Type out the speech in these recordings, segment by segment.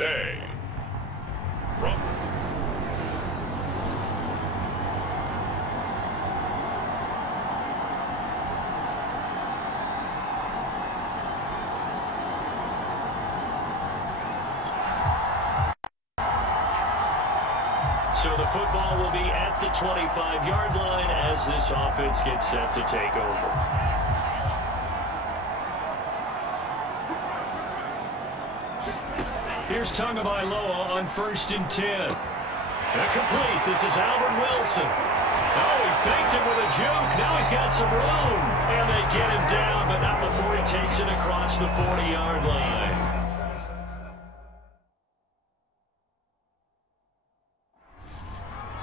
today. From So the football will be at the 25-yard line as this offense gets set to take over. Here's Tagovailoa on 1st and 10. Complete. This is Albert Wilson. Oh, he faked it with a juke. Now he's got some room. And they get him down, but not before he takes it across the 40-yard line.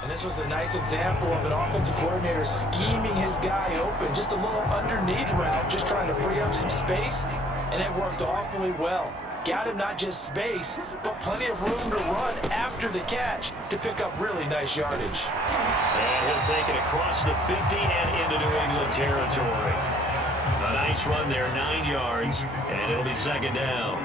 And this was a nice example of an offensive coordinator scheming his guy open. Just a little underneath route, just trying to free up some space, and it worked awfully well. Got him not just space, but plenty of room to run after the catch to pick up really nice yardage. And he'll take it across the 50 and into New England territory. A nice run there, 9 yards, and it'll be 2nd down.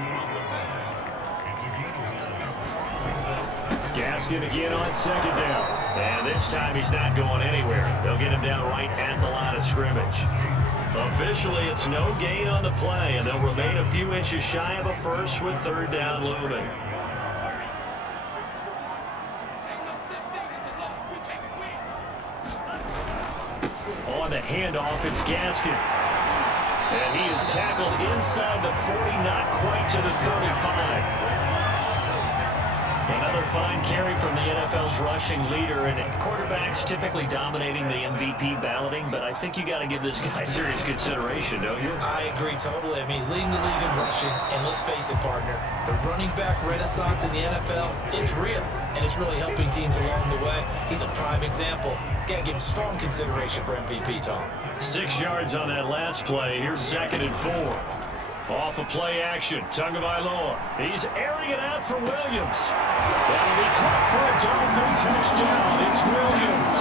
Gaskin again on 2nd down. And this time he's not going anywhere. They'll get him down right at the line of scrimmage. Officially, it's no gain on the play, and they'll remain a few inches shy of a first with 3rd down looming. On the handoff, it's Gaskin. And he is tackled inside the 40, not quite to the 35. Another fine carry from the NFL's rushing leader, and quarterbacks typically dominating the MVP balloting, but I think you got to give this guy serious consideration, don't you? I agree totally. I mean, he's leading the league in rushing, and let's face it, partner, the running back renaissance in the NFL, it's real, and it's really helping teams along the way. He's a prime example. Got to give him strong consideration for MVP, Tom. 6 yards on that last play. Here's 2nd and 4. Off of play action, Tagovailoa. He's airing it out for Williams. That'll be caught for a Dolphin touchdown. It's Williams.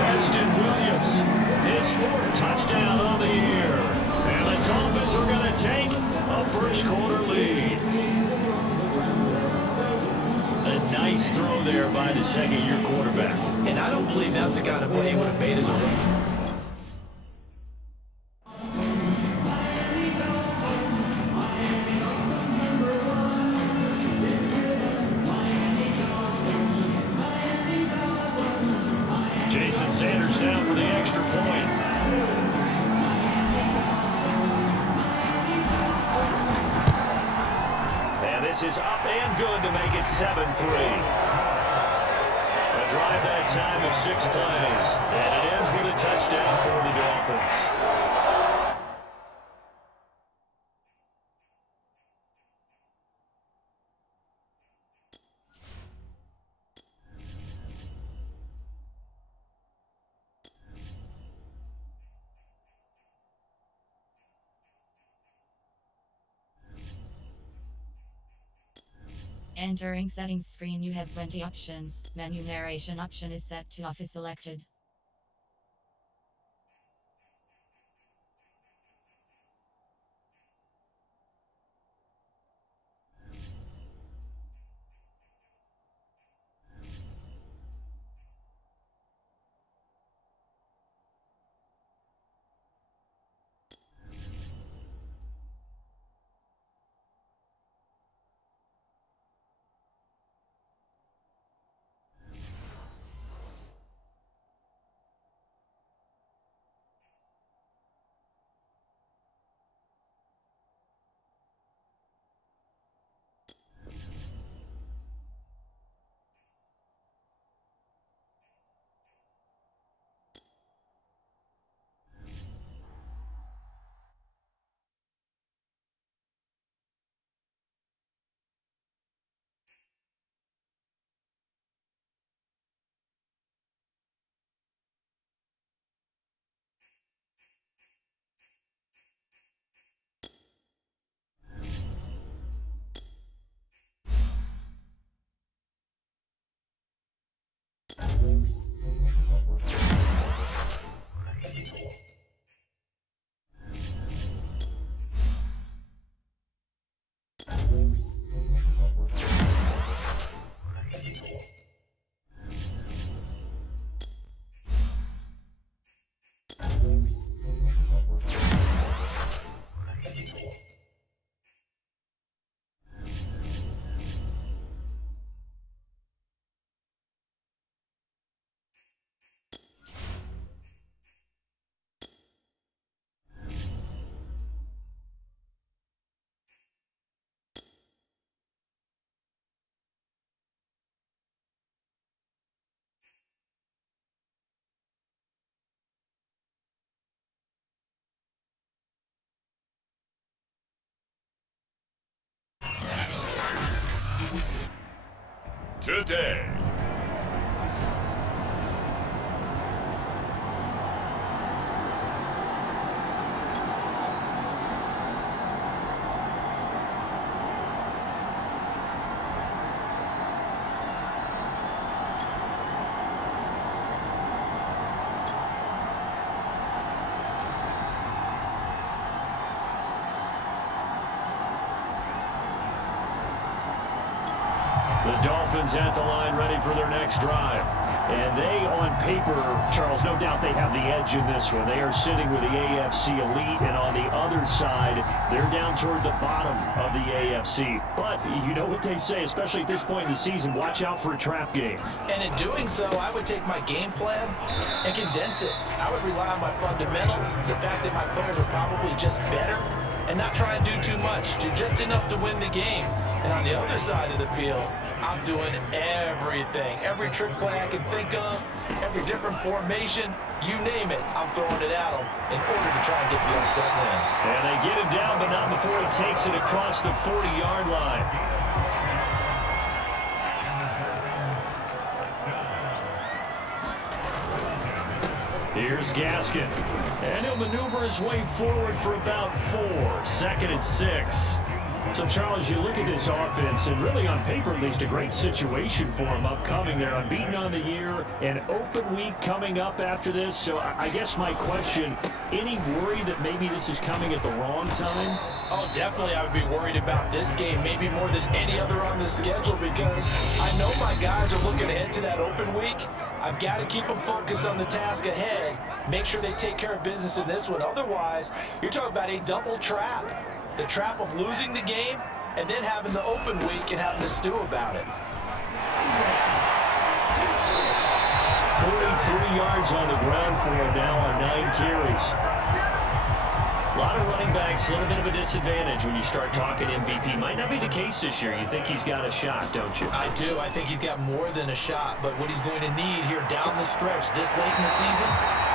Preston Williams, his 4th touchdown on the year. And the Dolphins are going to take a first-quarter lead. A nice throw there by the 2nd-year quarterback. And I don't believe that's the kind of play he would have made as a rookie. Sanders down for the extra point. And this is up and good to make it 7-3. A drive that time of 6 plays. And it ends with a touchdown for the Dolphins. Entering settings screen, you have 20 options. Menu narration option is set to off is selected. today. The Dolphins at the line ready for their next drive. And they, on paper, Charles, no doubt they have the edge in this one. They are sitting with the AFC elite, and on the other side, they're down toward the bottom of the AFC. But you know what they say, especially at this point in the season, watch out for a trap game. And in doing so, I would take my game plan and condense it. I would rely on my fundamentals, the fact that my players are probably just better, and not try and do too much, do just enough to win the game. And on the other side of the field, I'm doing everything. Every trick play I can think of, every different formation, you name it, I'm throwing it at them in order to try and get the upset win. And they get him down, but not before he takes it across the 40-yard line. Here's Gaskin. And he'll maneuver his way forward for about 4. 2nd and 6. So, Charles, you look at this offense, and really on paper, at least, a great situation for them upcoming. They're unbeaten on the year, an open week coming up after this. So I guess my question, any worry that maybe this is coming at the wrong time? Oh, definitely I would be worried about this game, maybe more than any other on the schedule, because I know my guys are looking ahead to that open week. I've got to keep them focused on the task ahead, make sure they take care of business in this one. Otherwise, you're talking about a double trap. The trap of losing the game and then having the open week and having to stew about it. 43 yards on the ground for him now on 9 carries. A lot of running backs, a little bit of a disadvantage when you start talking MVP. Might not be the case this year. You think he's got a shot, don't you? I do. I think he's got more than a shot. But what he's going to need here down the stretch this late in the season,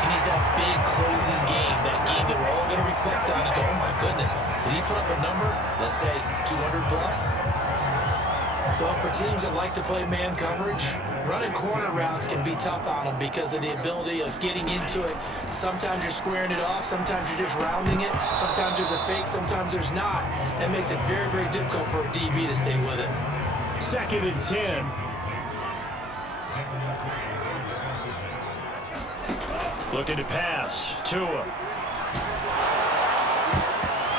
he needs that big closing game, that game that we're all going to reflect on and go, oh my goodness, did he put up a number, let's say 200 plus? Well, for teams that like to play man coverage, running corner routes can be tough on them because of the ability of getting into it. Sometimes you're squaring it off, sometimes you're just rounding it, sometimes there's a fake, sometimes there's not. That makes it very, very difficult for a DB to stay with it. 2nd and 10. Looking to pass. Tua.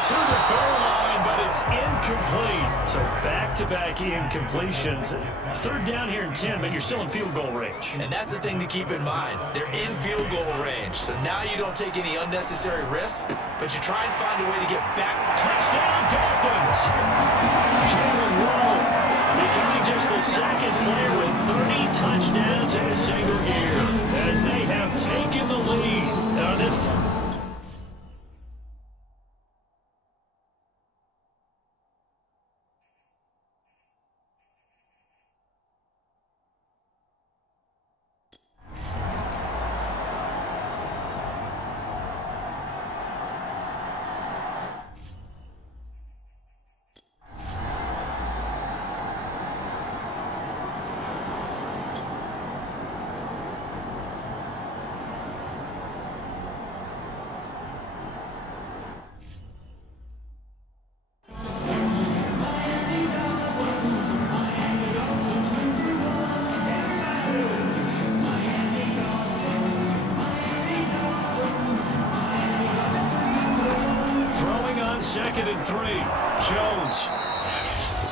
To the goal line, but it's incomplete. So back-to-back incompletions. 3rd down here and 10, but you're still in field goal range. And that's the thing to keep in mind. They're in field goal range. So now you don't take any unnecessary risks, but you try and find a way to get back. Touchdown, Dolphins! Jalen Waddle becoming just the 2nd player with 30 touchdowns in a single year as they have taken the lead. Now this Jones.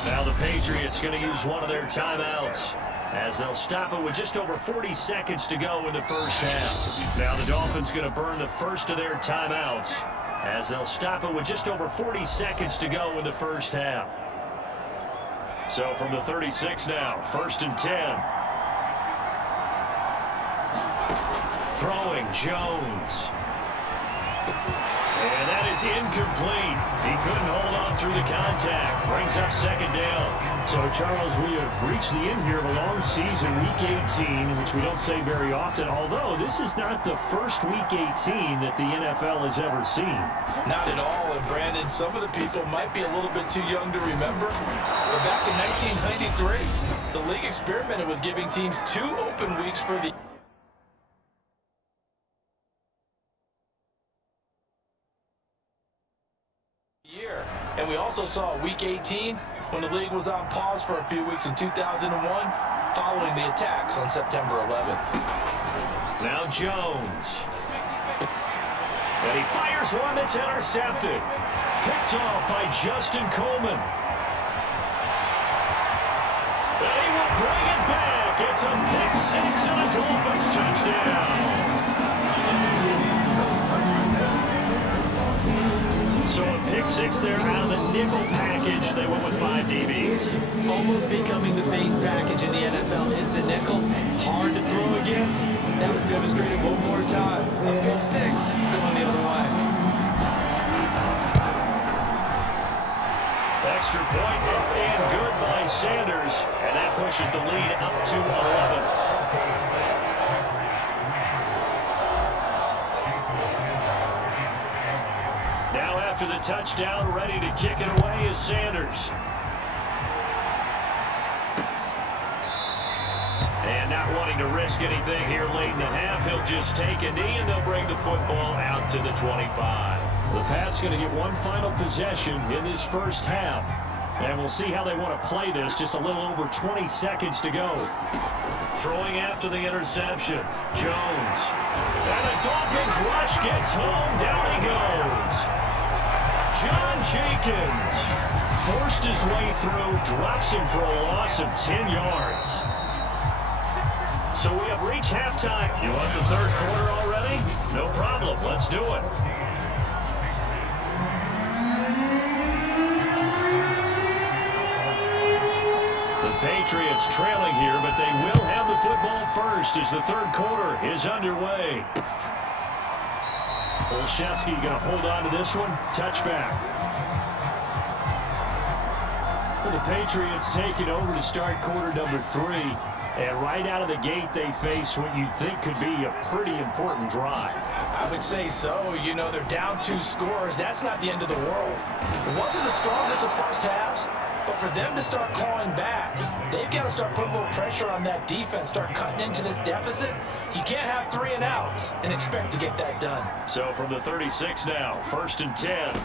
Now the Patriots going to use one of their timeouts as they'll stop it with just over 40 seconds to go in the first half. Now the Dolphins going to burn the first of their timeouts as they'll stop it with just over 40 seconds to go in the first half. So from the 36 now, 1st and 10. Throwing Jones. And that is incomplete. He couldn't hold on through the contact. Brings up 2nd down. So, Charles, we have reached the end here of a long season, Week 18, which we don't say very often, although this is not the first Week 18 that the NFL has ever seen. Not at all. And, Brandon, some of the people might be a little bit too young to remember. But back in 1993, the league experimented with giving teams 2 open weeks for the year. And we also saw Week 18 when the league was on pause for a few weeks in 2001 following the attacks on September 11th. Now Jones. And he fires one that's intercepted. Picked off by Justin Coleman. And he will bring it back. It's a pick 6 and a Dolphins touchdown. So a pick 6 there out of the nickel package. They went with 5 DBs. Almost becoming the base package in the NFL is the nickel. Hard to throw against. That was demonstrated one more time. A pick 6 going the other way. Extra point up and good by Sanders. And that pushes the lead up to 11. After the touchdown, ready to kick it away is Sanders. And not wanting to risk anything here late in the half, he'll just take a knee and they'll bring the football out to the 25. The Pats going to get one final possession in this first half. And we'll see how they want to play this. Just a little over 20 seconds to go. Throwing after the interception. Jones. And the Dolphins rush gets home. Down he goes. John Jenkins forced his way through, drops him for a loss of 10 yards. So we have reached halftime. You want the third quarter already? No problem. Let's do it. The Patriots trailing here, but they will have the football first as the third quarter is underway. Olszewski going to hold on to this one. Touchback. Well, the Patriots taking over to start quarter number 3. And right out of the gate, they face what you think could be a pretty important drive. I would say so. You know, they're down 2 scores. That's not the end of the world. It wasn't the strongest of first halves, but for them to start clawing back, they've got to start putting a little pressure on that defense, start cutting into this deficit. You can't have 3 and outs and expect to get that done. So from the 36 now, 1st and 10.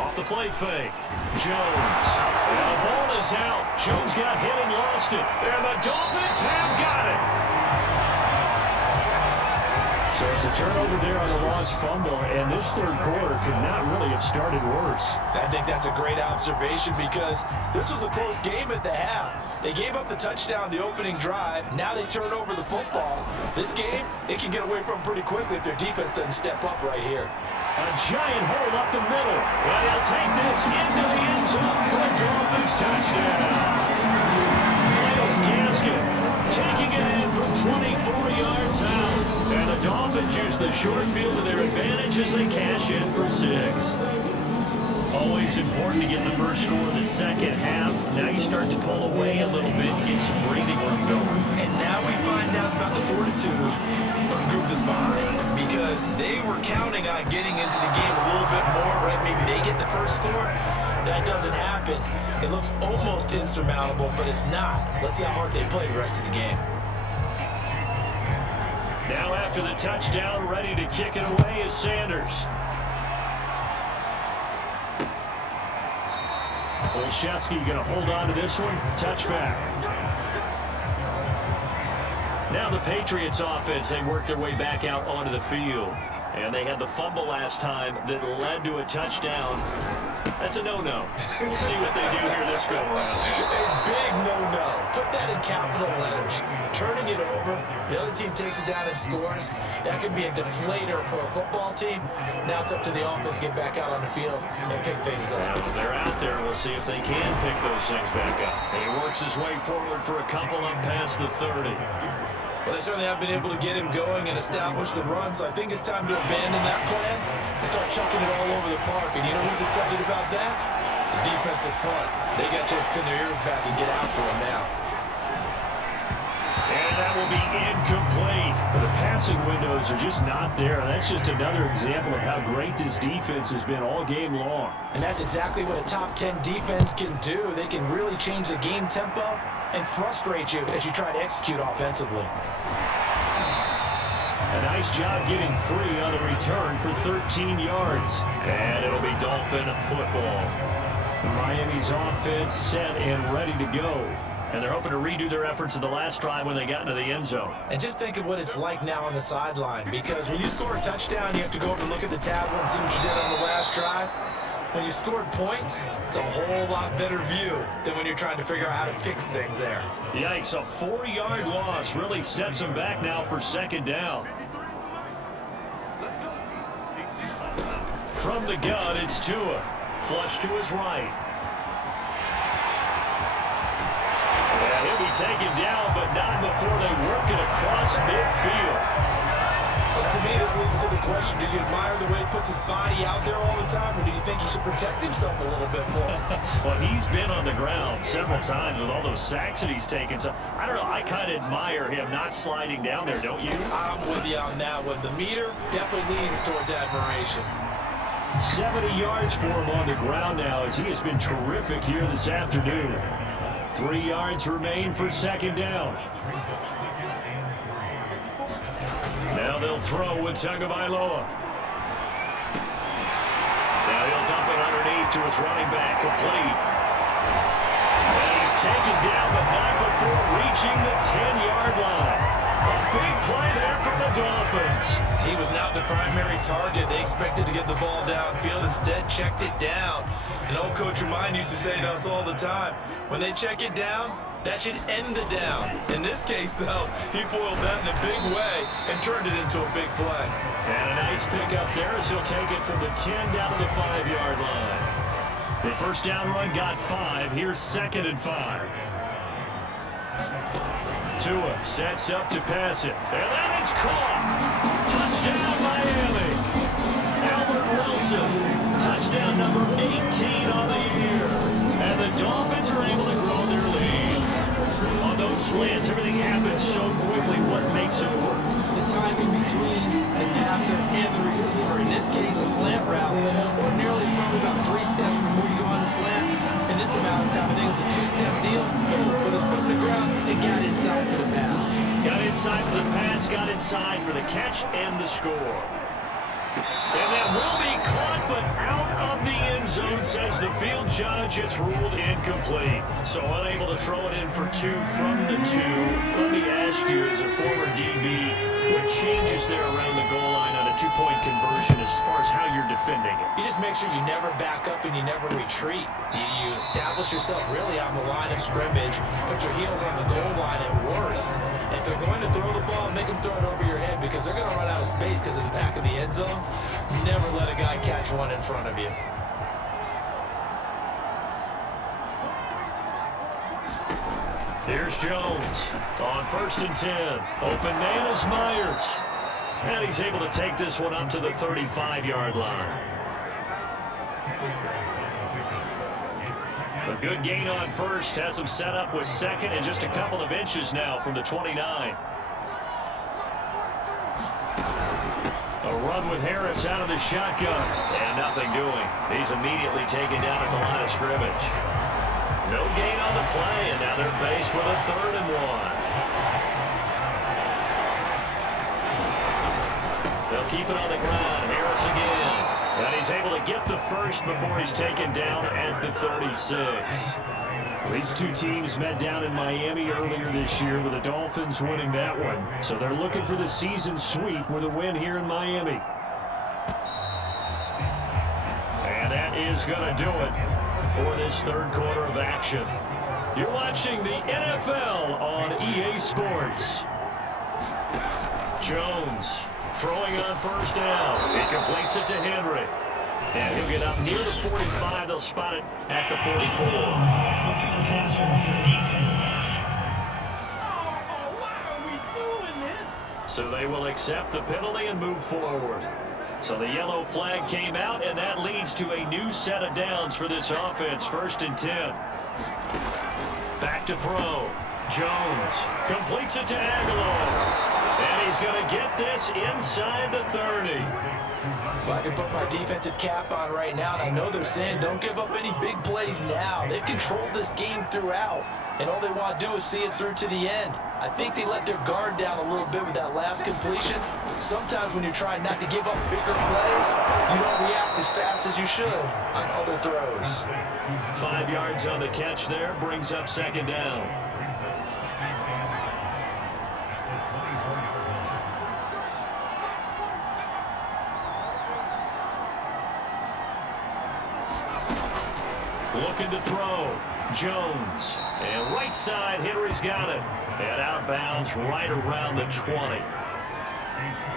Off the play fake. Jones. And the ball is out. Jones got hit and lost it. And the Dolphins have got it. So it's a turnover there on the lost fumble, and this third quarter could not really have started worse. I think that's a great observation because this was a close game at the half. They gave up the touchdown the opening drive. Now they turn over the football. This game, they can get away from pretty quickly if their defense doesn't step up right here. A giant hole up the middle. And he'll take this into the end zone for a Dolphins touchdown. Miles Gaskin taking it in from 24 yards out. And the Dolphins use the short field to their advantage as they cash in for 6. Always important to get the first score in the second half. Now you start to pull away a little bit and get some breathing room going. And now we find out about the fortitude of the group that's behind, because they were counting on getting into the game a little bit more, right? Maybe they get the first score. That doesn't happen. It looks almost insurmountable, but it's not. Let's see how hard they play the rest of the game. Now after the touchdown, ready to kick it away is Sanders. Olszewski going to hold on to this one. Touchback. Now the Patriots offense, they work their way back out onto the field. And they had the fumble last time that led to a touchdown. That's a no-no. We'll see what they do here this go around. A big no-no. Put that in capital letters. Turning it over, the other team takes it down and scores. That can be a deflator for a football team. Now it's up to the offense to get back out on the field and pick things up. Now they're out there. We'll see if they can pick those things back up. And he works his way forward for a couple up past the 30. Well, they certainly have been able to get him going and establish the run, so I think it's time to abandon that plan and start chucking it all over the park. And you know who's excited about that? The defensive front. They got to just pin their ears back and get after him now. And that will be incomplete. The pass passing windows are just not there. That's just another example of how great this defense has been all game long. And that's exactly what a top 10 defense can do. They can really change the game tempo and frustrate you as you try to execute offensively. A nice job getting free on the return for 13 yards. And it'll be Dolphin football. Miami's offense set and ready to go. And they're hoping to redo their efforts in the last drive when they got into the end zone. And just think of what it's like now on the sideline, because when you score a touchdown, you have to go over and look at the tablet and see what you did on the last drive. When you scored points, it's a whole lot better view than when you're trying to figure out how to fix things there. Yikes, a 4-yard loss really sets them back now for second down. From the gun, it's Tua. Flush to his right. And he'll be taken down, but not before they work it across midfield. Well, to me, this leads to the question, do you admire the way he puts his body out there all the time, or do you think he should protect himself a little bit more? Well, he's been on the ground several times with all those sacks that he's taken. So, I don't know, I kind of admire him not sliding down there, don't you? I'm with you on that one. The meter definitely leans towards admiration. 70 yards for him on the ground now as he has been terrific here this afternoon. 3 yards remain for second down. Now they'll throw with Tagovailoa. Now he'll dump it underneath to his running back, complete. And he's taken down, but not before reaching the 10-yard line. A big play there from the Dolphins. He was not the primary target. They expected to get the ball downfield. Instead, checked it down. And old Coach Remind used to say to us all the time, when they check it down, that should end the down. In this case, though, he foiled that in a big way and turned it into a big play. And a nice pickup there as he'll take it from the 10 down to the 5-yard line. The first down run got 5. Here's 2nd and 5. Tua sets up to pass it. And that is caught. Touchdown, Miami. Albert Wilson. Touchdown number 18 on the year. And the Dolphins are able to grow their lead. On those slants, everything happens so quickly. What makes it work? The timing between the passer and the receiver. In this case, a slant route. Ordinarily, it's probably about 3 steps before you go on the slant. In this amount of time, I think it was a 2-step deal. Boom, put his foot in the ground and got inside for the pass. Got inside for the pass, got inside for the catch and the score. And that will be caught, but out of the end zone, says the field judge. It's ruled incomplete. So unable to throw it in for 2 from the 2. Let me ask you, as a former DB, what changes there around the goal line on a 2-point conversion as far as how you're defending it? You just make sure you never back up and you never retreat. You establish yourself really on the line of scrimmage, put your heels on the goal line at worst. And if they're going to throw the ball, make them throw it over your head, because they're going to run out of space because of the back of the end zone. Never let a guy catch one in front of you. Here's Jones on 1st and 10. Open man is Myers. And he's able to take this one up to the 35-yard line. A good gain on first. Has him set up with 2nd and just a couple of inches now from the 29. A run with Harris out of the shotgun. And nothing doing. He's immediately taken down at the line of scrimmage. No gain on the play, and now they're faced with a 3rd and 1. They'll keep it on the ground. Harris again. And he's able to get the first before he's taken down at the 36. These two teams met down in Miami earlier this year, with the Dolphins winning that one. So they're looking for the season sweep with a win here in Miami. And that is going to do it for this 3rd quarter of action. You're watching the NFL on EA Sports. Jones throwing on 1st down. He completes it to Henry. And he'll get up near the 45. They'll spot it at the 44. So they will accept the penalty and move forward. So the yellow flag came out, and that leads to a new set of downs for this offense. 1st and 10. Back to throw. Jones completes it to Aguilar. And he's going to get this inside the 30. Well, I can put my defensive cap on right now, and I know they're saying don't give up any big plays now. They've controlled this game throughout, and all they want to do is see it through to the end. I think they let their guard down a little bit with that last completion. Sometimes when you're trying not to give up bigger plays, you don't react as fast as you should on other throws. 5 yards on the catch there, brings up second down. Looking to throw. Jones. And right side, Henry's got it. And out of bounds right around the 20.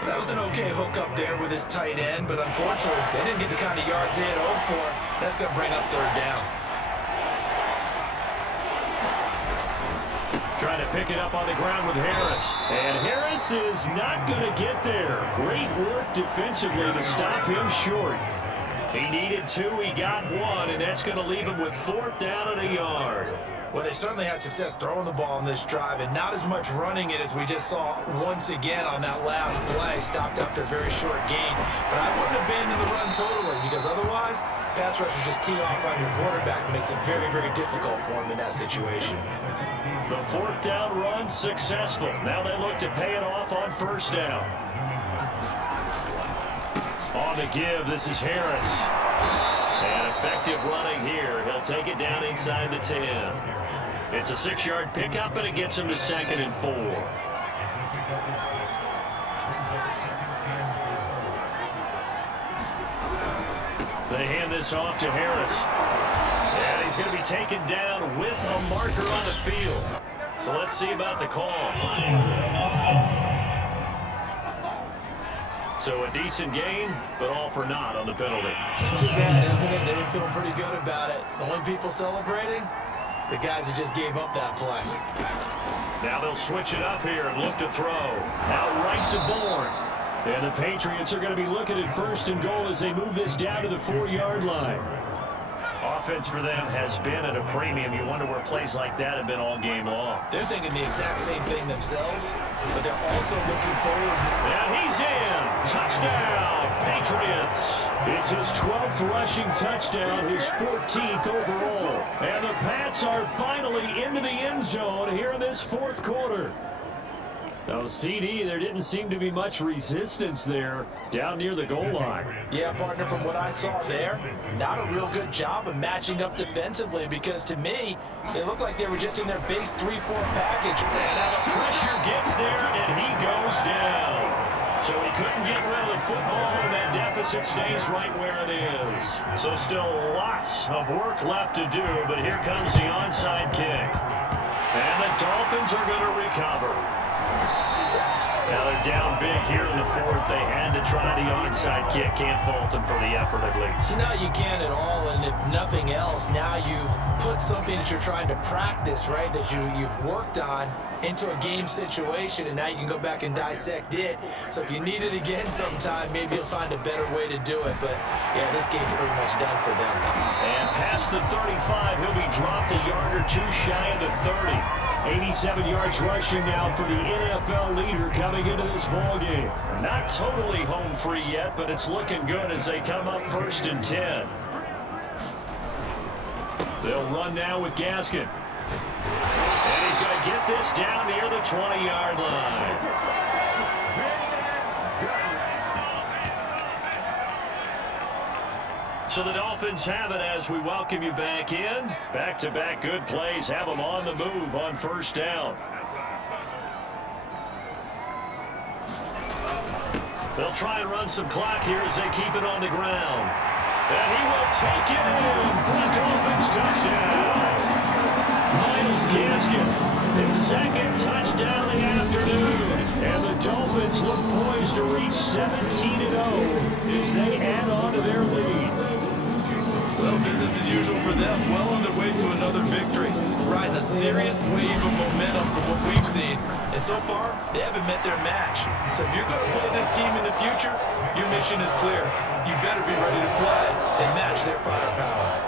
That was an okay hookup there with his tight end, but unfortunately, they didn't get the kind of yards they had hoped for. That's going to bring up third down. Trying to pick it up on the ground with Harris. And Harris is not going to get there. Great work defensively to stop him short. He needed 2, he got 1, and that's going to leave him with 4th down and a yard. Well, they certainly had success throwing the ball in this drive, and not as much running it as we just saw once again on that last play. Stopped after a very short gain. But I wouldn't abandon the run totally, because otherwise, pass rushers just tee off on your quarterback. It makes it very, very difficult for him in that situation. The 4th down run successful. Now they look to pay it off on 1st down. On the give, this is Harris. And effective running here. He'll take it down inside the 10. It's a 6-yard pickup, and it gets him to 2nd and 4. They hand this off to Harris. And he's going to be taken down with a marker on the field. So let's see about the call. So a decent gain, but all for naught on the penalty. It's too bad, isn't it? They were feeling pretty good about it. The only people celebrating, the guys who just gave up that play. Now they'll switch it up here and look to throw. Out right to Bourne. And the Patriots are going to be looking at 1st and goal as they move this down to the 4-yard line. Offense for them has been at a premium. You wonder where plays like that have been all game long. They're thinking the exact same thing themselves, but they're also looking forward. And he's in. Touchdown, Patriots. It's his 12th rushing touchdown, his 14th overall. And the Pats are finally into the end zone here in this 4th quarter. Now, CD, there didn't seem to be much resistance there down near the goal line. Yeah, partner, from what I saw there, not a real good job of matching up defensively, because to me, it looked like they were just in their base 3-4 package. And now the pressure gets there, and he goes down. So he couldn't get rid of the football, and that deficit stays right where it is. So still lots of work left to do, but here comes the onside kick. And the Dolphins are going to recover. Now they're down big here in the 4th. They had to try the onside kick. Can't fault them for the effort at least. No, you can't at all. And if nothing else, now you've put something that you're trying to practice, right, that you've worked on into a game situation, and now you can go back and dissect it. So if you need it again sometime, maybe you'll find a better way to do it. But, yeah, this game's pretty much done for them. And past the 35, he'll be dropped a yard or 2 shy of the 30. 87 yards rushing now for the NFL leader coming into this ball game. Not totally home free yet, but it's looking good as they come up 1st and 10. They'll run now with Gaskin. And he's going to get this down near the 20-yard line. So the Dolphins have it as we welcome you back in. Back-to-back good plays have them on the move on 1st down. They'll try and run some clock here as they keep it on the ground. And he will take it in for the Dolphins touchdown. Myles Gaskin, his 2nd touchdown of the afternoon. And the Dolphins look poised to reach 17-0 as they add on to their lead. Well, business as usual for them. Well on their way to another victory. Riding a serious wave of momentum from what we've seen. And so far, they haven't met their match. So if you're going to play this team in the future, your mission is clear. You better be ready to play and match their firepower.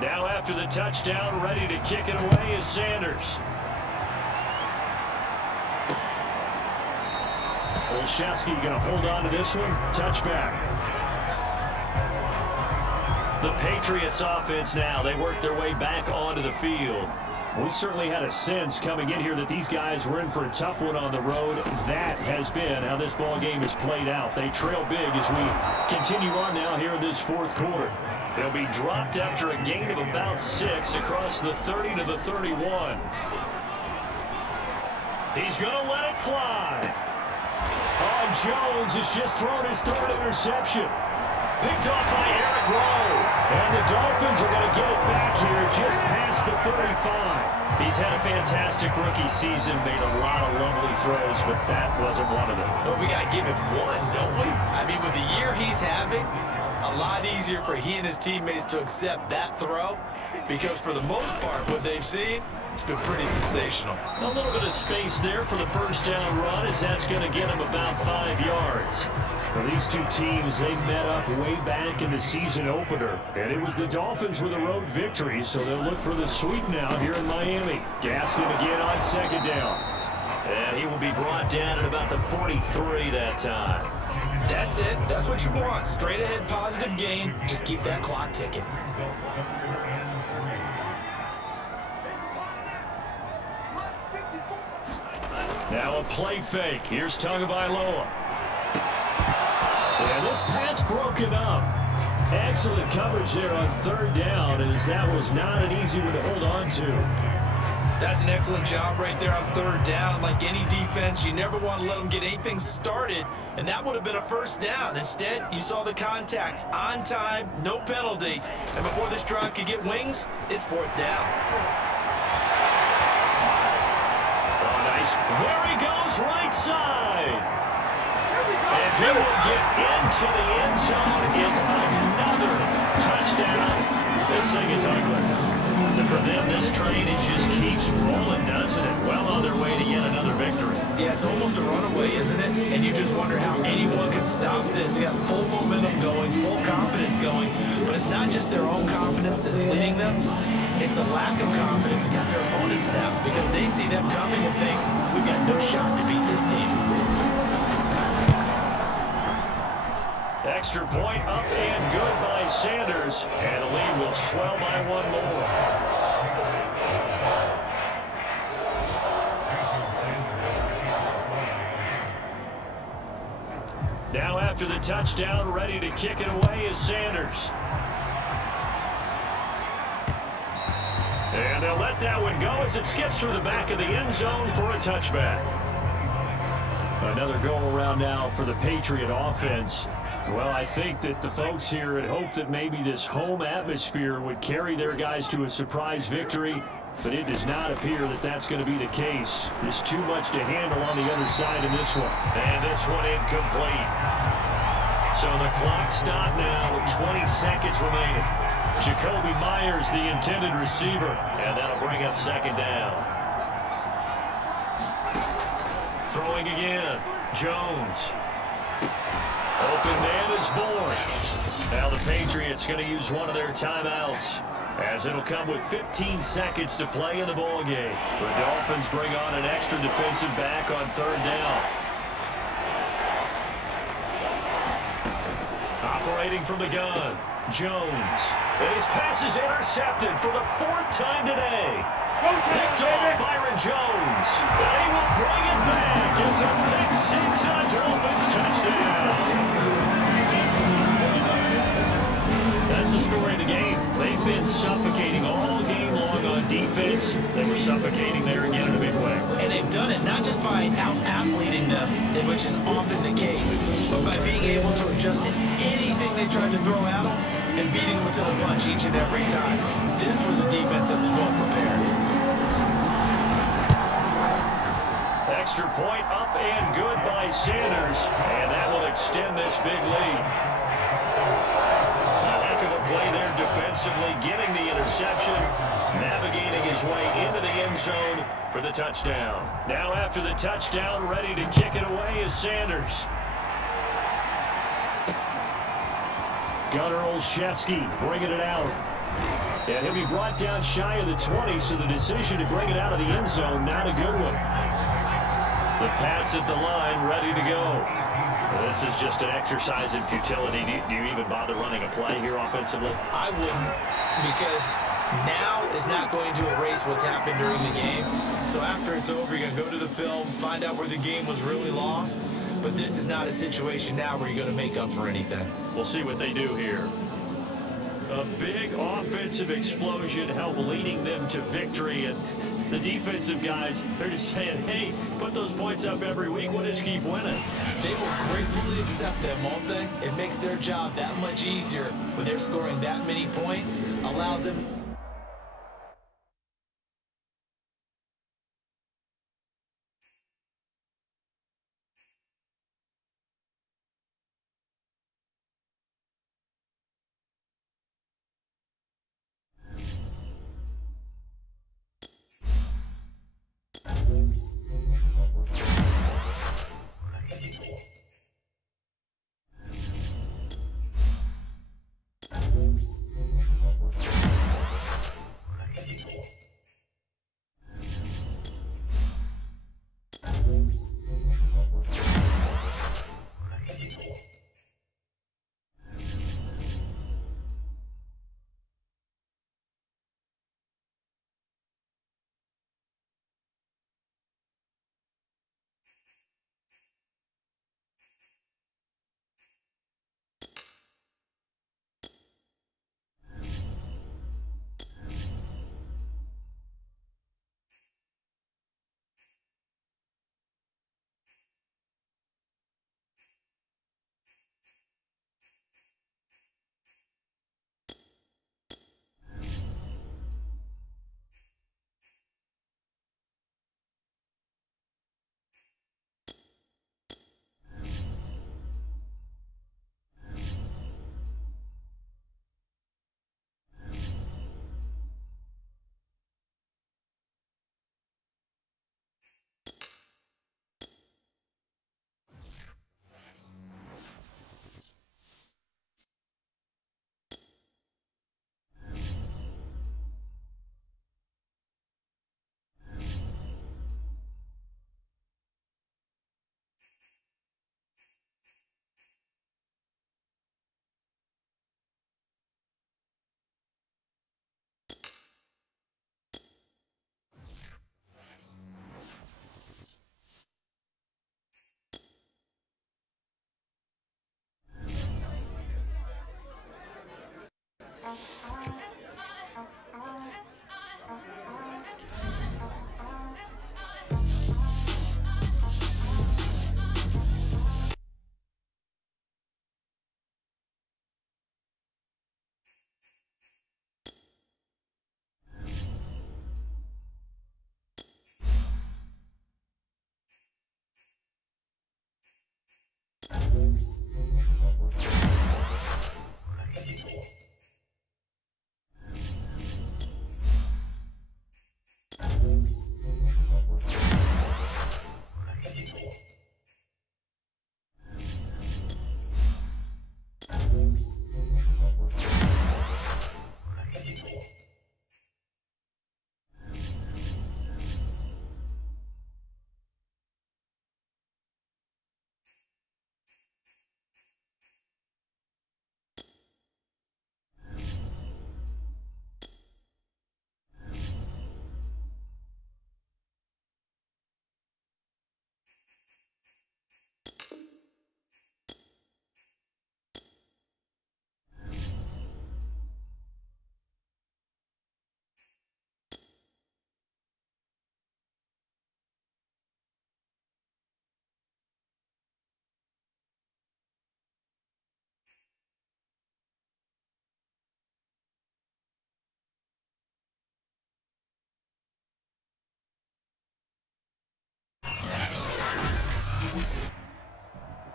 Now after the touchdown, ready to kick it away is Sanders. Olszewski going to hold on to this one. Touchback. The Patriots offense now. They work their way back onto the field. We certainly had a sense coming in here that these guys were in for a tough one on the road. That has been how this ball game has played out. They trail big as we continue on now here in this fourth quarter. They'll be dropped after a gain of about 6 across the 30 to the 31. He's going to let it fly. Oh, Jones has just thrown his third interception. Picked off by Eric Rowe. And the Dolphins are going to get it back here just past the 35. He's had a fantastic rookie season, made a lot of lovely throws, but that wasn't one of them. Well, we got to give him one, don't we? I mean, with the year he's having, a lot easier for he and his teammates to accept that throw because for the most part, what they've seen, it's been pretty sensational. A little bit of space there for the first down run as that's going to get him about 5 yards. Well, these two teams, they met up way back in the season opener, and it was the Dolphins with a road victory, so they'll look for the sweep now here in Miami. Gaskin again on second down. And he will be brought down at about the 43 that time. That's it. That's what you want. Straight ahead positive gain. Just keep that clock ticking. Now a play fake. Here's Tagovailoa. And this pass broken up. Excellent coverage there on third down, as that was not an easy one to hold on to. That's an excellent job right there on third down. Like any defense, you never want to let them get anything started, and that would have been a first down. Instead, you saw the contact on time, no penalty, and before this drive could get wings, it's fourth down. Oh, nice. There he goes, right side. And he will get into the end zone. It's another touchdown. This thing is ugly. For them, this train, it just keeps rolling, doesn't it? Well on their way to yet another victory. Yeah, it's almost a runaway, isn't it? And you just wonder how anyone could stop this. They got full momentum going, full confidence going. But it's not just their own confidence that's leading them. It's the lack of confidence against their opponents now because they see them coming and think, we've got no shot to beat this team. Extra point up and good by Sanders. And the lead will swell by one more. Now after the touchdown, ready to kick it away is Sanders. And they'll let that one go as it skips through the back of the end zone for a touchback. Another go-around now for the Patriot offense. Well, I think that the folks here had hoped that maybe this home atmosphere would carry their guys to a surprise victory, but it does not appear that that's going to be the case. There's too much to handle on the other side in this one. And this one incomplete. So the clock stopped now with 20 seconds remaining. Jacoby Myers, the intended receiver, and that'll bring up second down. Throwing again, Jones. Open man is born. Now the Patriots going to use one of their timeouts, as it'll come with 15 seconds to play in the ball game. The Dolphins bring on an extra defensive back on third down. Operating from the gun, Jones. And his pass is intercepted for the 4th time today. Picked off Byron Jones. And he will bring it back. It's a pick six on Dolphins touchdown. That's the story of the game. They've been suffocating all game long on defense. They were suffocating there again in a big way. And they've done it not just by out-athleting them, which is often the case, but by being able to adjust to anything they tried to throw at them and beating them to the punch each and every time. This was a defense that was well prepared. Extra point up and good by Sanders, and that will extend this big lead. A heck of a play there defensively, getting the interception, navigating his way into the end zone for the touchdown. Now after the touchdown, ready to kick it away is Sanders. Gunnar Olszewski bringing it out. And he'll be brought down shy of the 20, so the decision to bring it out of the end zone, not a good one. The Pats at the line, ready to go. This is just an exercise in futility. Do you even bother running a play here offensively? I wouldn't, because now is not going to erase what's happened during the game. So after it's over, you're going to go to the film, find out where the game was really lost. But this is not a situation now where you're going to make up for anything. We'll see what they do here. A big offensive explosion helped leading them to victory. And the defensive guys, they're just saying, hey, put those points up every week. We'll just keep winning. They will gratefully accept them, won't they? It makes their job that much easier when they're scoring that many points, allows them.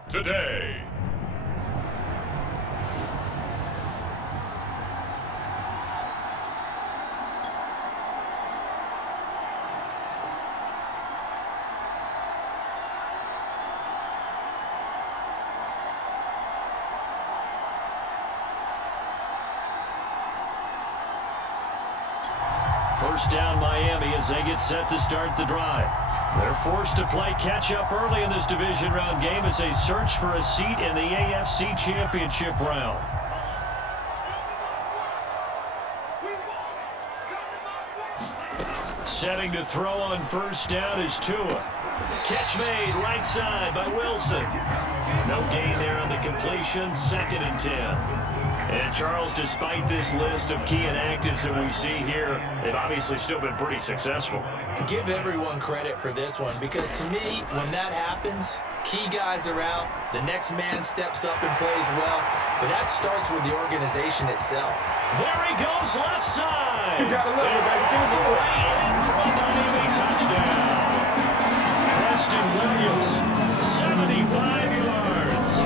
Today. First down Miami as they get set to start the drive. They're forced to play catch-up early in this division round game as they search for a seat in the AFC Championship round. Setting to throw on first down is Tua. Catch made right side by Wilson. No gain there on the completion, 2nd and 10. And Charles, despite this list of key inactives that we see here, they've obviously still been pretty successful. Give everyone credit for this one, because to me, when that happens, key guys are out, the next man steps up and plays well, but that starts with the organization itself. There he goes, left side. You gotta love it, baby. Give it to him. Way in for a Miami touchdown. Preston Williams, 75 yards.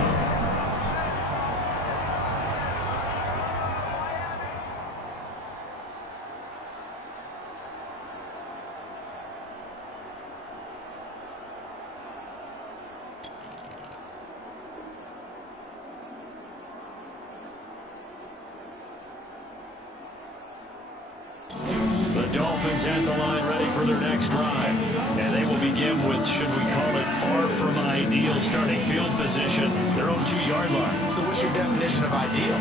The Dolphins at the line ready for their next drive. And they will begin with, should we call it, far from ideal starting field position, their own 2-yard line. So what's your definition of ideal?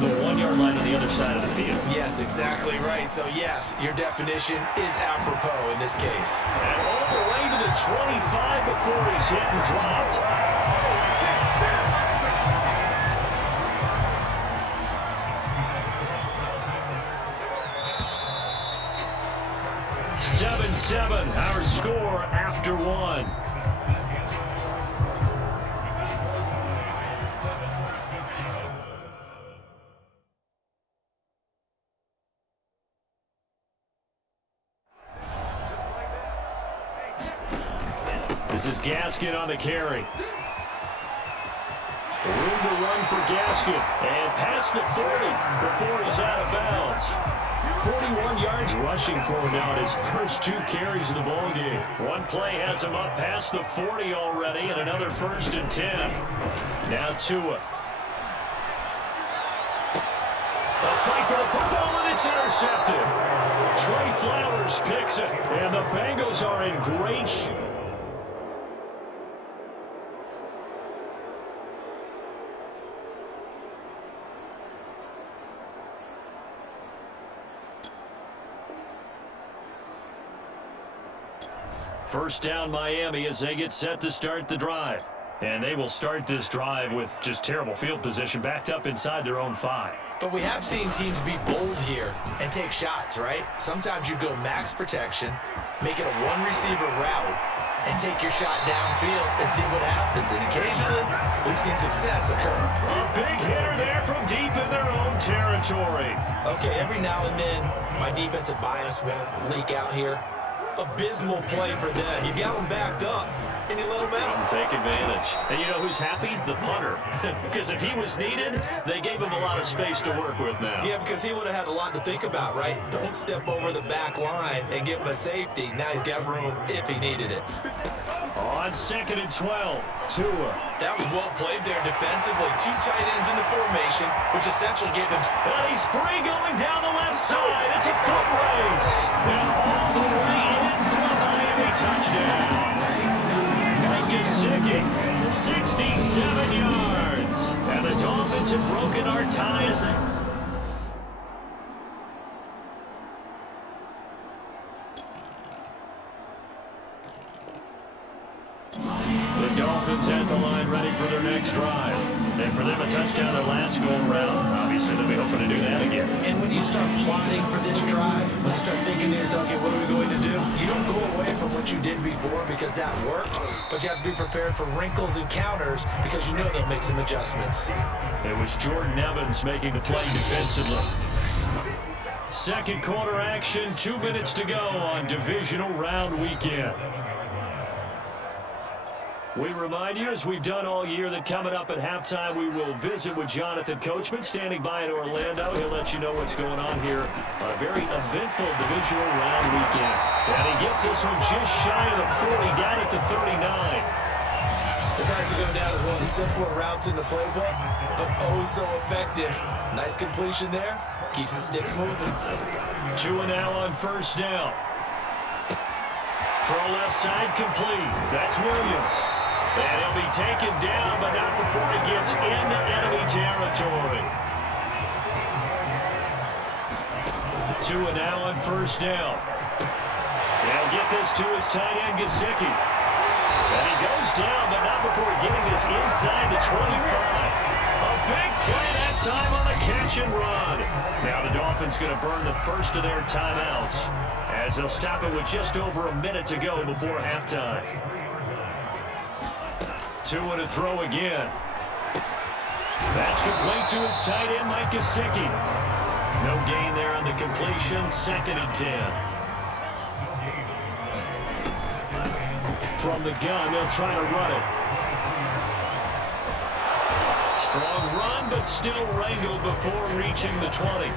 The 1-yard line on the other side of the field. Yes, exactly right. So yes, your definition is apropos in this case. And all the way to the 25 before he's hit and dropped. 7-7, our score after 1. This is Gaskin on the carry. Room to run for Gaskin. And past the 40 before he's out of bounds. 41 yards rushing for him now in his first 2 carries of the ballgame. One play has him up past the 40 already, and another 1st and 10. Now Tua. A fight for the football, and it's intercepted. Trey Flowers picks it, and the Bengals are in great shape. First down Miami as they get set to start the drive. And they will start this drive with just terrible field position, backed up inside their own 5. But we have seen teams be bold here and take shots, right? Sometimes you go max protection, make it a 1-receiver route, and take your shot downfield and see what happens. And occasionally, we've seen success occur. A big hitter there from deep in their own territory. Okay, every now and then, my defensive bias will leak out here. Abysmal play for them. You got them backed up, and you let them out. Take advantage. And you know who's happy? The punter. Because if he was needed, they gave him a lot of space to work with now. Yeah, because he would have had a lot to think about, right? Don't step over the back line and give him a safety. Now he's got room if he needed it. On 2nd and 12, Tua. That was well played there defensively. 2 tight ends in the formation, which essentially gave him... And he's free going down the left side. It's a foot race. And all the way in for a Miami touchdown. Gesicki, 67 yards. And the Dolphins have broken our ties. The Dolphins at the line ready for their next drive. And for them a touchdown their last go-around. Obviously, they'll be hoping to do that again. And when you start plotting for this drive, when you start thinking to yourself, okay, what are we going to do? You don't go away from what you did before because that worked, but you have to be prepared for wrinkles and counters because you know they'll make some adjustments. It was Jordan Evans making the play defensively. Second quarter action, 2 minutes to go on divisional round weekend. We remind you, as we've done all year, that coming up at halftime, we will visit with Jonathan Coachman, standing by in Orlando. He'll let you know what's going on here on a very eventful divisional round weekend. And he gets this one just shy of the 40, down at the 39. This has to go down as one of the simpler routes in the playbook, but oh so effective. Nice completion there. Keeps the sticks moving. Two and now on first down. Throw left side complete. That's Williams. And he'll be taken down, but not before he gets into enemy territory. Two and now on first down. They'll get this to his tight end, Gesicki. And he goes down, but not before getting this inside the 25. A big play that time on the catch and run. Now the Dolphins going to burn the first of their timeouts as they'll stop it with just over a minute to go before halftime. Two and a throw again. That's complete to his tight end, Mike Gesicki. No gain there on the completion. Second and 10. From the gun, they'll try to run it. Strong run, but still wrangled before reaching the 20.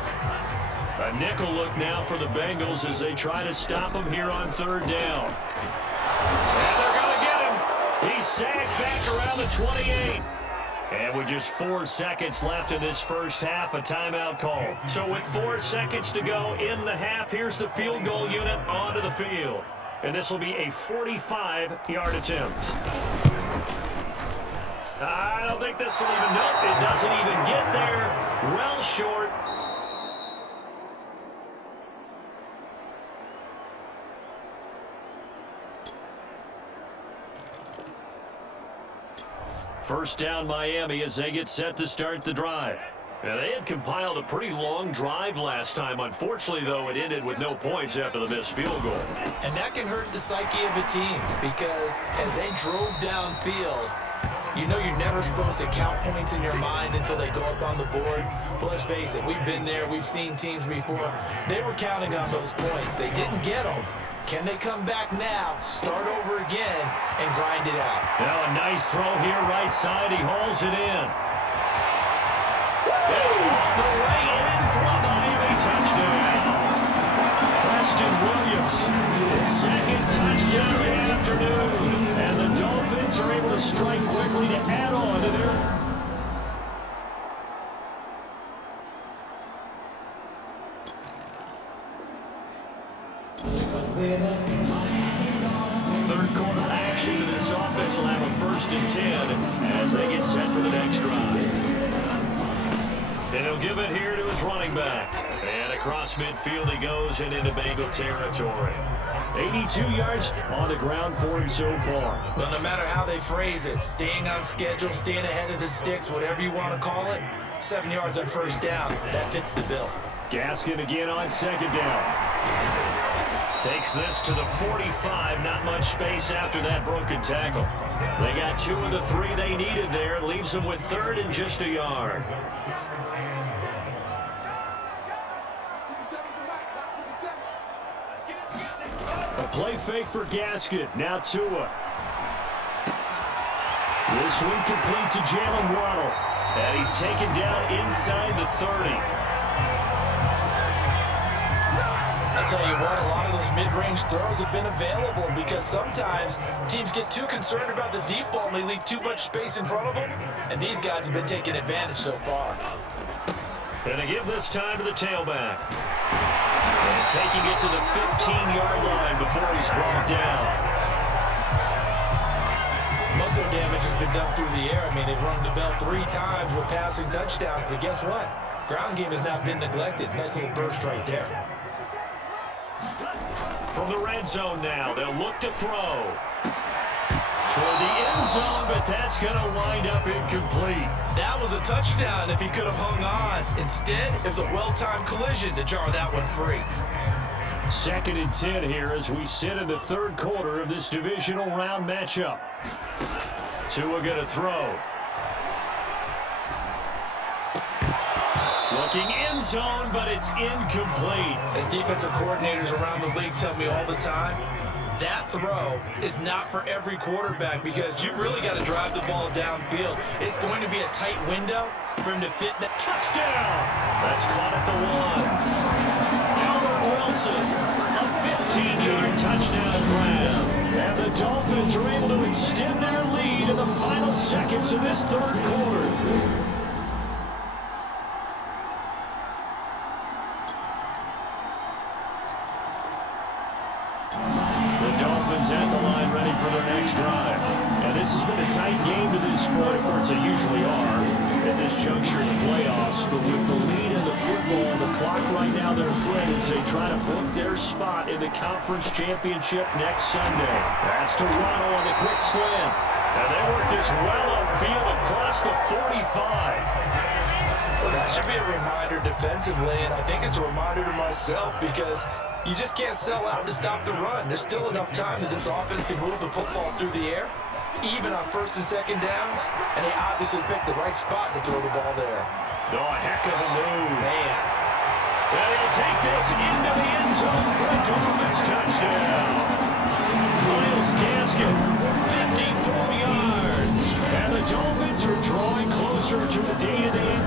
A nickel look now for the Bengals as they try to stop him here on third down. And they're going to get him. He's sagged back around the 28. And with just 4 seconds left in this first half, a timeout call. So with 4 seconds to go in the half, here's the field goal unit onto the field. And this will be a 45-yard attempt. I don't think this will even, nope, it doesn't even get there. Well short. First down Miami as they get set to start the drive. Now, they had compiled a pretty long drive last time. Unfortunately, though, it ended with no points after the missed field goal. And that can hurt the psyche of a team because as they drove downfield, you know you're never supposed to count points in your mind until they go up on the board. But let's face it, we've been there. We've seen teams before. They were counting on those points. They didn't get them. Can they come back now, start over again, and grind it out? Now a nice throw here, right side. He hauls it in. On the way in for a Miami touchdown. Preston Williams, his second touchdown of the afternoon. And the Dolphins are able to strike quickly to add on to their... Third quarter action to this offense will have a first and 10 as they get set for the next drive. And he'll give it here to his running back. And across midfield he goes and into Bengal territory. 82 yards on the ground for him so far. Well, no matter how they phrase it, staying on schedule, staying ahead of the sticks, whatever you want to call it, 7 yards on first down, that fits the bill. Gaskin again on second down. Takes this to the 45. Not much space after that broken tackle. They got 2 of the 3 they needed there. Leaves them with third and just a yard. A play fake for Gaskin. Now Tua. This one complete to Jalen Waddle. And he's taken down inside the 30. I'll tell you what, a lot of those mid-range throws have been available because sometimes teams get too concerned about the deep ball and they leave too much space in front of them, and these guys have been taking advantage so far. Gonna give this time to the tailback. And taking it to the 15-yard line before he's brought down. Muscle damage has been done through the air. I mean, they've rung the bell 3 times with passing touchdowns, but guess what? Ground game has not been neglected. Nice little burst right there. From the red zone now, they'll look to throw. Toward the end zone, but that's going to wind up incomplete. That was a touchdown if he could have hung on. Instead, it was a well-timed collision to jar that one free. Second and 10 here as we sit in the third quarter of this divisional round matchup. Tua going to throw. Looking end zone, but it's incomplete. As defensive coordinators around the league tell me all the time, that throw is not for every quarterback because you've really got to drive the ball downfield. It's going to be a tight window for him to fit that. Touchdown! That's caught at the 1. Albert Wilson, a 15-yard touchdown grab. And the Dolphins are able to extend their lead in the final seconds of this third quarter. Dolphins at the line ready for their next drive. And this has been a tight game to this point. Of course, they usually are at this juncture in the playoffs. But with the lead in the football, the clock right now their friend as they try to book their spot in the conference championship next Sunday. That's Toronto on the quick slant. And they work this well upfield across the 45. Well, that should be a reminder defensively, and I think it's a reminder to myself because you just can't sell out to stop the run. There's still enough time that this offense can move the football through the air, even on first and second downs, and they obviously picked the right spot to throw the ball there. Oh, a heck of a move. Man. And he'll take this into the end zone for a Dolphins touchdown. Myles Gaskin, 54 yards. And the Dolphins are drawing closer to a day-to-day.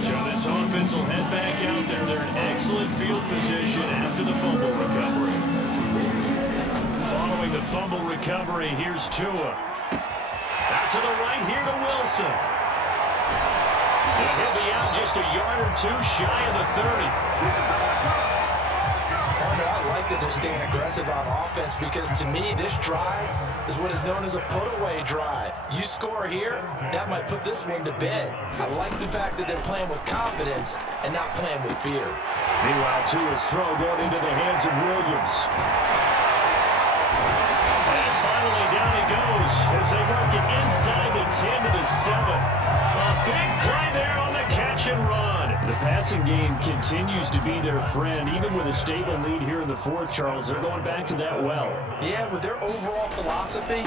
So this offense will head back out there. They're in excellent field position after the fumble recovery. Following the fumble recovery, here's Tua. Out to the right here to Wilson. And he'll be out just a yard or two shy of the 30. I like that they're staying aggressive on offense because to me this drive is what is known as a put-away drive. You score here, that might put this one to bed. I like the fact that they're playing with confidence and not playing with fear. Meanwhile, Tua's throw going into the hands of Williams. And finally down he goes as they work it inside the 10 to the 7. A big play there on the catch and run. The passing game continues to be their friend. Even with a stable lead here in the fourth, Charles, they're going back to that well. Yeah, with their overall philosophy,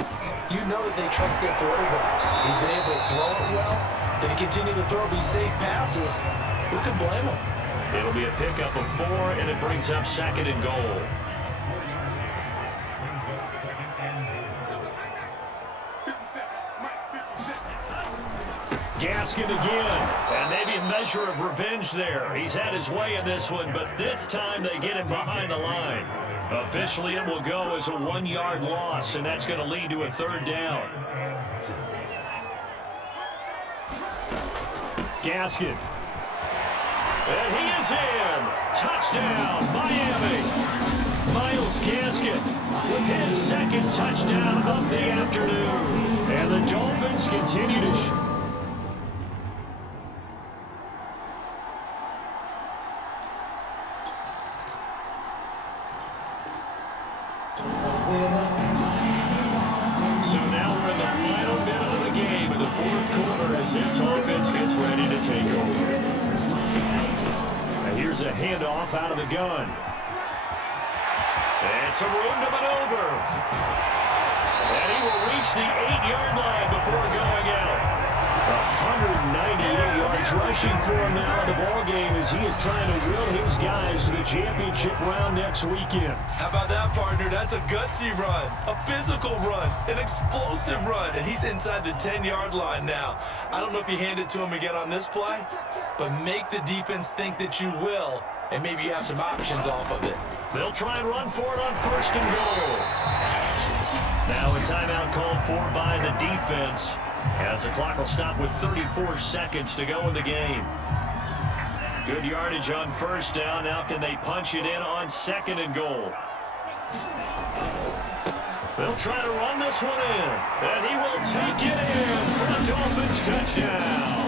you know that they trust their quarterback. He's been able to throw it well. They continue to throw these safe passes. Who can blame them? It'll be a pickup of 4, and it brings up second and goal. Gaskin again, and maybe a measure of revenge there. He's had his way in this one, but this time they get him behind the line. Officially, it will go as a 1-yard loss, and that's going to lead to a third down. Gaskin. And he is in. Touchdown, Miami. Myles Gaskin with his second touchdown of the afternoon. And the Dolphins continue to... So now we're in the final minute of the game in the fourth quarter as this offense gets ready to take over. And here's a handoff out of the gun. And some room to maneuver. And he will reach the 8-yard line before going out. 198 yards rushing for him now in the ballgame as he is trying to will his guys to the championship round next weekend. How about that, partner? That's a gutsy run, a physical run, an explosive run, and he's inside the 10-yard line now. I don't know if you hand it to him again on this play, but make the defense think that you will, and maybe you have some options off of it. They'll try and run for it on first and goal. Now a timeout called for by the defense, as the clock will stop with 34 seconds to go in the game. Good yardage on first down. Now can they punch it in on second and goal? They'll try to run this one in, and he will take it in for a Dolphins touchdown.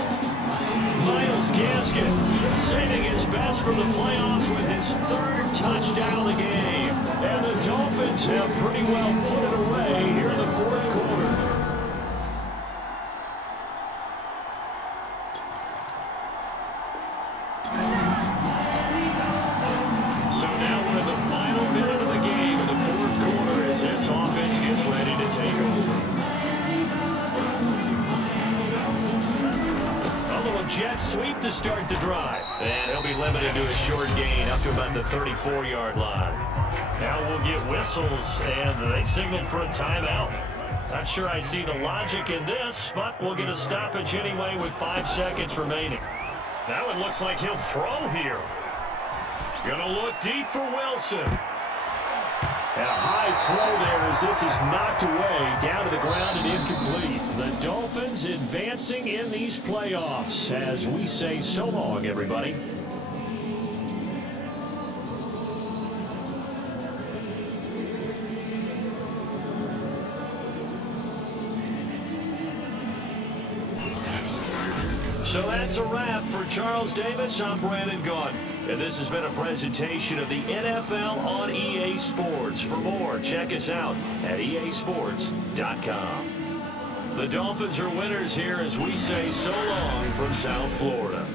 Myles Gaskin saving his best for the playoffs with his third touchdown of the game. And the Dolphins have pretty well put it away here in the fourth quarter. So now we're in the final minute of the game in the fourth quarter as this offense gets ready to take over. A little jet sweep to start the drive. And he'll be limited to a short gain up to about the 34-yard line. Now we'll get whistles, and they signal for a timeout. Not sure I see the logic in this, but we'll get a stoppage anyway with 5 seconds remaining. Now it looks like he'll throw here. Gonna look deep for Wilson. And a high throw there as this is knocked away, down to the ground and incomplete. The Dolphins in advancing in these playoffs as we say so long, everybody. So that's a wrap for Charles Davis. I'm Brandon Gaudin, and this has been a presentation of the NFL on EA Sports. For more, check us out at easports.com. The Dolphins are winners here as we say so long from South Florida.